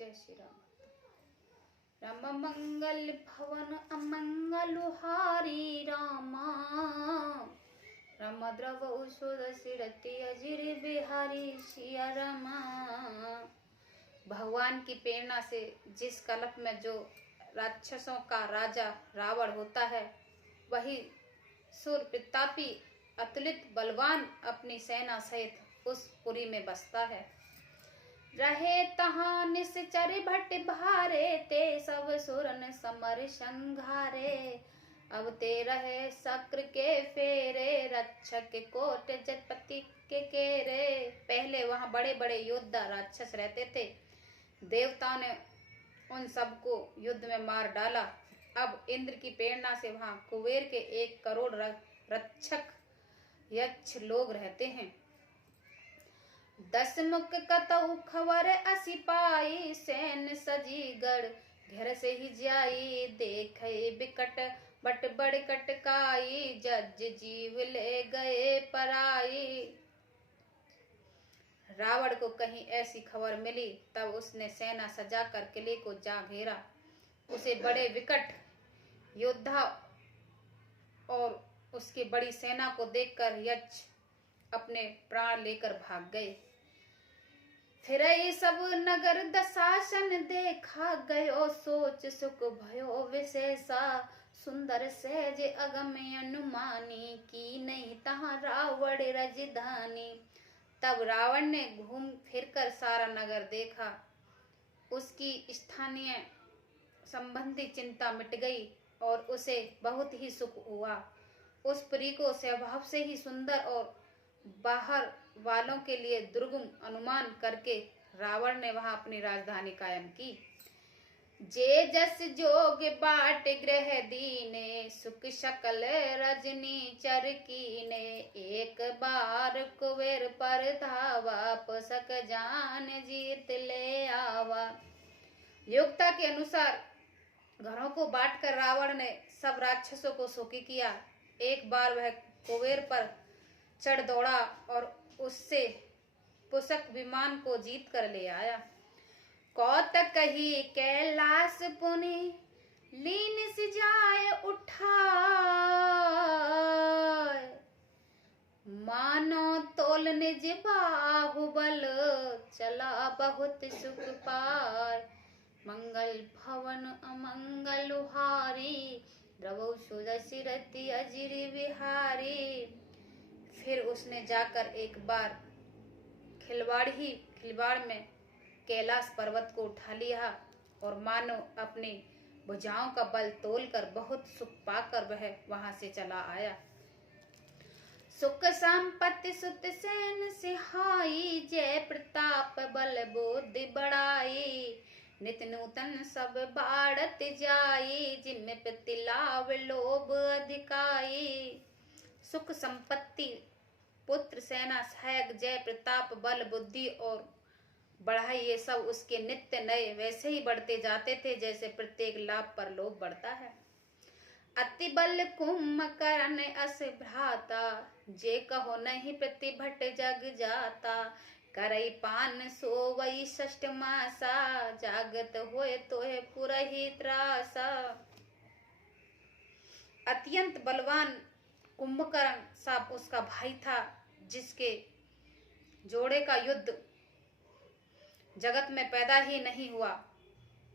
जय श्री राम। राम मंगल भवन अमंगल हारी रामा, राम द्रव सुरसिरति अजिर बिहारी सिया रामा। भगवान की प्रेरणा से जिस कल्प में जो राक्षसों का राजा रावण होता है, वही सुर प्रतापी अतुलित बलवान अपनी सेना सहित उस पुरी में बसता है। रहे तहाँ निश्चर भट भारे, ते सब सुरन समर संघारे। अब ते रहे शक्र के फेरे, रक्षक कोट जगपति के केरे। पहले वहाँ बड़े बड़े योद्धा राक्षस रहते थे, देवताओं ने उन सबको युद्ध में मार डाला। अब इंद्र की प्रेरणा से वहाँ कुबेर के 1 करोड़ रक्षक यक्ष लोग रहते हैं। 10 मुख कतऊ खबर असी पाई, सैन सजी गढ़ घर से ही जाई। देखे बिकट बट बड़ कटकाई, जज जीव ले गए पराई। रावण को कहीं ऐसी खबर मिली, तब उसने सेना सजाकर किले को जा घेरा। उसे बड़े विकट योद्धा और उसकी बड़ी सेना को देखकर यक्ष अपने प्राण लेकर भाग गए। फिर ये सब नगर दशासन देखा गयो, सोच सुख भयो विशेषा। सुंदर सहज अगम्य अनुमानी, की नहीं तहाँ रावण राजधानी। तब रावण ने घूम फिरकर सारा नगर देखा, उसकी स्थानीय संबंधी चिंता मिट गई और उसे बहुत ही सुख हुआ। उस पुरी को स्वभाव से ही सुंदर और बाहर वालों के लिए दुर्गम अनुमान करके रावण ने वहां अपनी राजधानी कायम की। जे जस जोग बाट ग्रह दीने, सुख शकल रजनी चर कीने। एक बार कुबेर पर धावा, पुसक जान जीत ले आवा। योग्यता के अनुसार घरों को बांटकर रावण ने सब राक्षसों को सुखी किया। एक बार वह कुबेर पर चढ़ दौड़ा और उससे पुष्पक विमान को जीत कर ले आया। कौतक कही कैलाश पुनि, लीन सिजाए उठाए। मानो तोल निज बाहुबल, चला बहुत सुख पाय। मंगल भवन अमंगल हारी, द्रवौ सुरसिरति अजिर बिहारी। फिर उसने जाकर एक बार खिलवाड़ में कैलाश पर्वत को उठा लिया और मानो अपनी भुजाओं का बल तोलकर बहुत सुख पाकर वह वहां से चला आया। सुख संपत्ति सुत सेन सिहाई, जय प्रताप बल बुद्धि बढ़ाई। नित नूतन सब बाढ़त जाई, जिनमें प्रति लाभ लोभ अधिकाई। सुख संपत्ति पुत्र सेना सहायक जय प्रताप बल बुद्धि और बढ़ाई, ये सब उसके नित्य नए वैसे ही बढ़ते जाते थे जैसे प्रत्येक लाभ पर लोभ बढ़ता है। अति बल कुंभकर्ण अस भ्राता, जे कहो नहीं प्रतिभट जग जाता। करई पान सोवई षष्ठ मासा, जागत होए तोहे पुरहि त्रासा। अत्यंत बलवान कुंभकर्ण साहब उसका भाई था, जिसके जोड़े का युद्ध जगत में पैदा ही नहीं हुआ।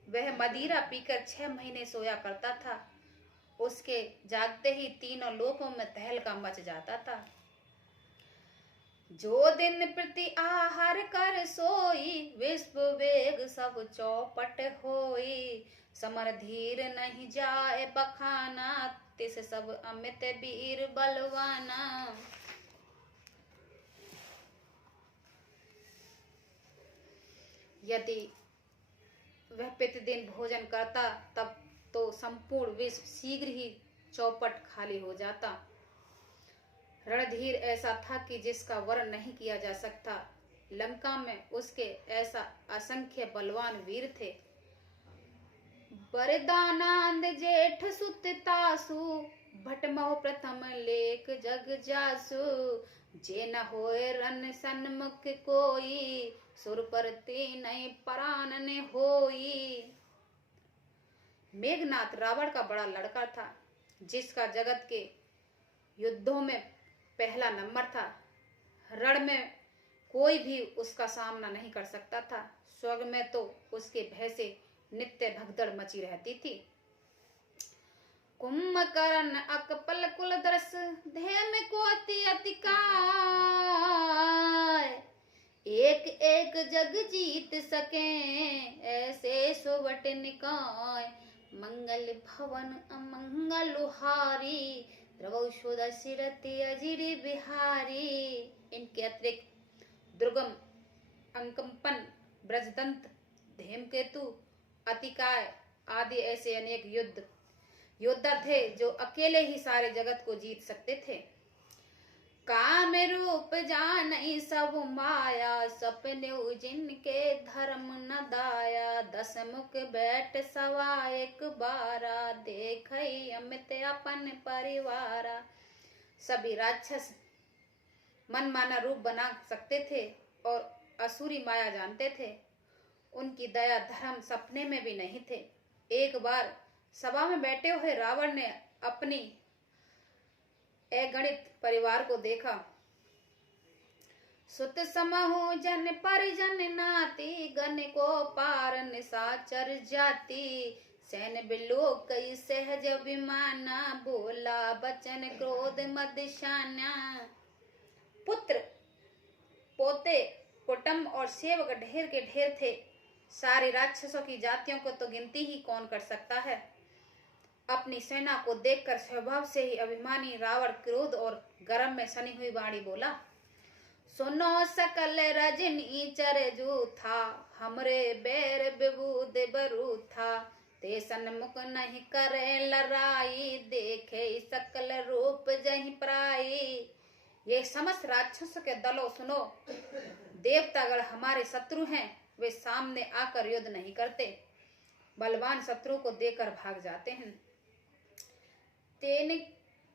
वह मदिरा पीकर 6 महीने सोया करता था। उसके जागते ही तीनों लोकों में तहलका मच जाता था। जो दिन प्रति आहार कर सोई, विश्व वेग सब चौपट होई। समर धीर नहीं जाए बखाना, तिस सब अमित वीर बलवाना। यदि वह प्रतिदिन भोजन करता तब तो संपूर्ण विश्व शीघ्र ही चौपट खाली हो जाता। रणधीर ऐसा था कि जिसका वर्ण नहीं किया जा सकता। लंका में उसके ऐसा असंख्य बलवान वीर थे। वरदानंद जेठ सुत तासु, भट महो प्रथम लेख जग जासु। जे न होए रन सन्मुख कोई, सुर पर तीनई प्राण ने होई। मेघनाथ रावण का बड़ा लड़का था, जिसका जगत के युद्धों में पहला नंबर था। रण में कोई भी उसका सामना नहीं कर सकता था। स्वर्ग में तो उसके भय से नित्य भगदड़ मची रहती थी। कुंभकर्ण अकपल कुल दरस धेम को अति अतिकाय। एक एक जग जीत सके ऐसे सोवट निकाय। मंगल भवन अमंगल हारी द्रवौषध सिरति अजिर बिहारी। इनके अतिरिक्त दुर्गम, अंकम्पन, ब्रजदंत, धेमकेतु, अतिकाय आदि ऐसे अनेक योद्धा थे जो अकेले ही सारे जगत को जीत सकते थे। काम रूप जानई सब माया, सपने जिनके धर्म न दाया। 10 मुख बैठ सवा एक बारा, देखई अमित अपन परिवारा। सभी राक्षस मनमाना रूप बना सकते थे और असुरी माया जानते थे। उनकी दया धर्म सपने में भी नहीं थे। एक बार सभा में बैठे हुए रावण ने अपनी अगणित परिवार को देखा। सुत समहु जन परिजन नाती, गण को पार निशाचर जाति। सैन बिलो कई सहज विमाना, बोला बचन क्रोध मदशाना। पुत्र, पोते, कुटुंब और सेवक ढेर के ढेर थे। सारे राक्षसों की जातियों को तो गिनती ही कौन कर सकता है। अपनी सेना को देखकर स्वभाव से ही अभिमानी रावण क्रोध और गर्म में सनी हुई वाणी बोला। सुनो सकल रजनी चरजू था, हमरे बैर विबूद बरू था। ते सन्मुख नहीं करे लड़ाई, देखे सकल रूप जहि प्राई। ये समस्त राक्षसों के दलों सुनो, देवतागण हमारे शत्रु हैं। वे सामने आकर युद्ध नहीं करते, बलवान शत्रु को देखकर भाग जाते हैं।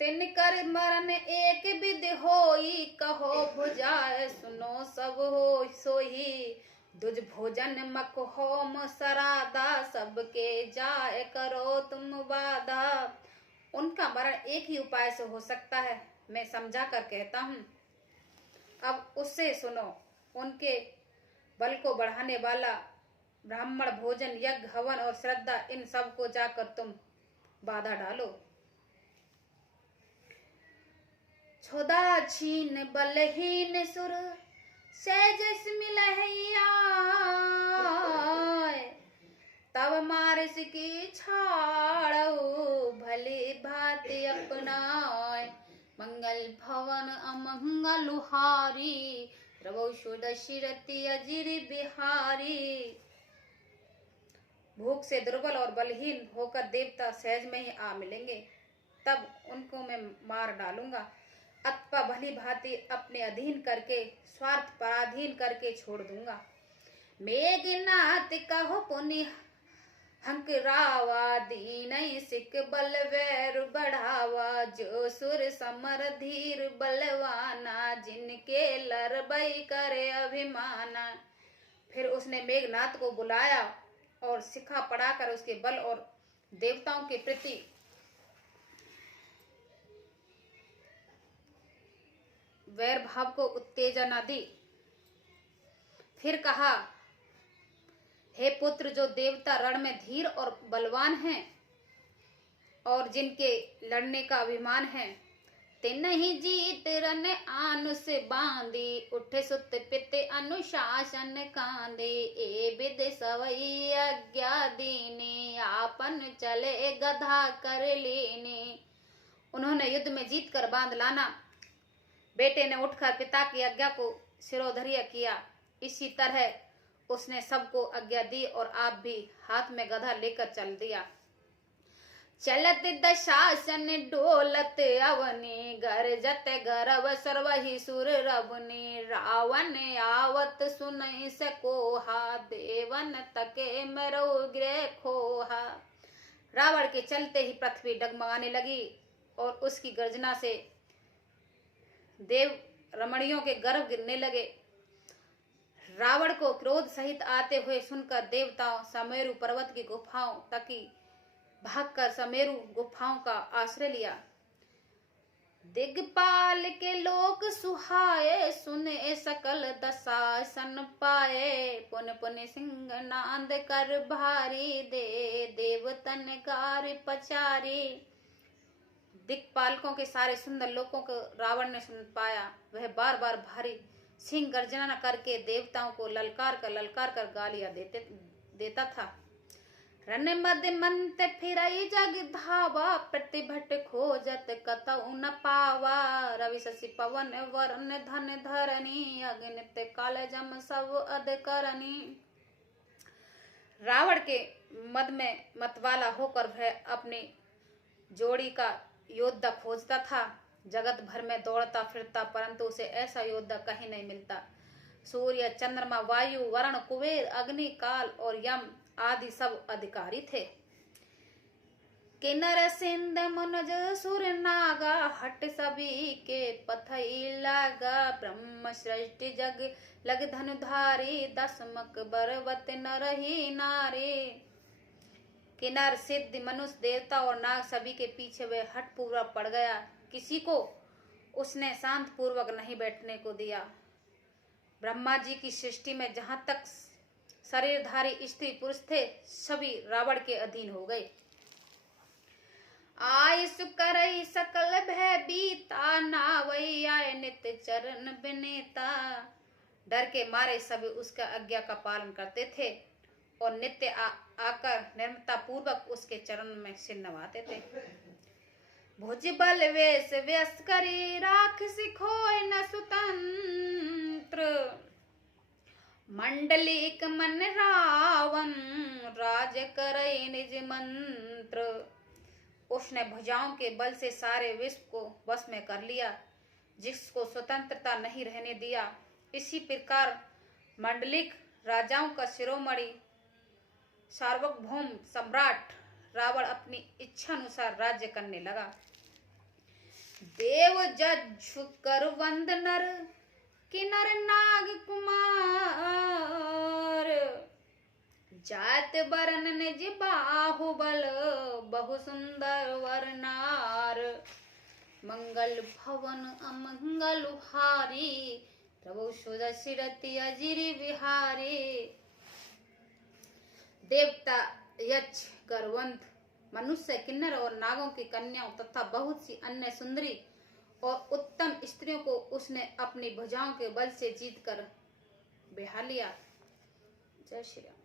तिन कर मरण एक विध होई, कहो भुजाए सुनो सब हो सोई। दुज भोजन मक होम सरादा, सबके जाए करो तुम वादा। उनका मरण एक ही उपाय से हो सकता है, मैं समझा कर कहता हूँ। अब उससे सुनो, उनके बल को बढ़ाने वाला ब्राह्मण भोजन, यज्ञ, हवन और श्रद्धा, इन सब को जाकर तुम बाधा डालो। क्षुधा छीन बलहीन सुर, सहज मिलहिया। तब मारिस की छाड़ो, भले भांति अपनाए। मंगल भवन अमंगल हारी, द्रवौषध सिरति अजिर बिहारी। भूख से दुर्बल और बलहीन होकर देवता सहज में ही आ मिलेंगे, तब उनको मैं मार डालूंगा। अथवा भली भांति अपने अधीन करके, स्वार्थ पराधीन करके छोड़ दूंगा। मेघनाथ कहो पुनि हंकरावा, दीनई सिक बल वैर बढ़ावा। जो सुर समर धीर बलवाना, जिनके लरबई करे अभिमाना। फिर उसने मेघनाथ को बुलाया और शिखा पढ़ाकर उसके बल और देवताओं के प्रति वैर भाव को उत्तेजना दी। फिर कहा, हे पुत्र, जो देवता रण में धीर और बलवान हैं और जिनके लड़ने का अभिमान है, तिन्हि जीत रन आनु से बांधी। उठे सुत पिते अनुशासन कांदे, ए विद सवई आज्ञा दीने। आपन चले गधा कर लेने। उन्होंने युद्ध में जीत कर बांध लाना। बेटे ने उठकर पिता की आज्ञा को शिरोधार्य किया। इसी तरह उसने सबको आज्ञा दी और आप भी हाथ में गधा लेकर चल दिया। चलत दशासन डोलत अवनी, गरजत गरव सर्वहि सुर रवनी। रावण आवत सुनई सकोहा, देवन तके मरो गृह खोहा। रावण के चलते ही पृथ्वी डगमगाने लगी और उसकी गर्जना से देव रमणियों के गर्भ गिरने लगे। रावण को क्रोध सहित आते हुए सुनकर देवताओं समेरु पर्वत की गुफाओं तक भागकर समेरु गुफाओं का आश्रय लिया। दिग्पाल के लोक सुहाए, सुने सकल दशा सन पाए। पुन पुन सिंह नांद कर भारी, दे देवतन कार पचारी। दिक्पालकों के सारे सुंदर लोकों को रावण ने सुन पाया। वह बार बार भारी सिंह गर्जना करके देवताओं को ललकार कर गालियां देता था। रन मद मंत फिरई जग धावा, प्रतिभट खोजत कतऊ न पावा। रवि शशि पवन वरण धन धरनी, अगणित काल जम सब अध करनी। रावण के मद में मतवाला होकर वह अपनी जोड़ी का योद्धा खोजता था। जगत भर में दौड़ता फिरता, परंतु उसे ऐसा योद्धा कहीं नहीं मिलता। सूर्य चंद्रमा वायु वरुण कुबेर अग्नि काल और यम आदि सब अधिकारी थे। किन्नर सिंध मनुज सुर नागा, हट सभी के पथई लागा। ब्रह्म सृष्टि जग लग धनुधारी, दसमक बरवत न रही नारी। किन्नर सिद्ध मनुष्य देवता और नाग सभी के पीछे वह हट पूर्वक पड़ गया। किसी को उसने शांत पूर्वक नहीं बैठने को दिया। ब्रह्मा जी की सृष्टि में जहां तक शरीरधारी स्त्री पुरुष थे, सभी रावण के अधीन हो गए। आयुष करई सकल भय बीता, नावई आय नित्य चरण बिनेता। डर के मारे सभी उसका आज्ञा का पालन करते थे और नित्य आकर निर्मता पूर्वक उसके चरण में सिर नवाते थे। भुज बल वेश व्यस्त करी, राख सिखोय न स्वतंत्र। मंडलिक मन रावण, राज करई निज मंत्र। उसने भुजाओं के बल से सारे विश्व को वश में कर लिया, जिसको स्वतंत्रता नहीं रहने दिया। इसी प्रकार मंडलिक राजाओं का शिरोमणि सार्वभौम सम्राट रावण अपनी इच्छा अनुसार राज्य करने लगा। देव जज कर वंद नर, किन्नर नाग कुमार। जात बरन निज बाहुबल, बहु सुंदर वरनार। मंगल भवन अमंगल हारी, प्रभु सुदशिरति अजिरि विहारी। देवता यक्ष गरुवंत मनुष्य किन्नर और नागों की कन्याओं तथा बहुत सी अन्य सुंदरी और उत्तम स्त्रियों को उसने अपनी भुजाओं के बल से जीत कर बिहार लिया। जय श्री राम।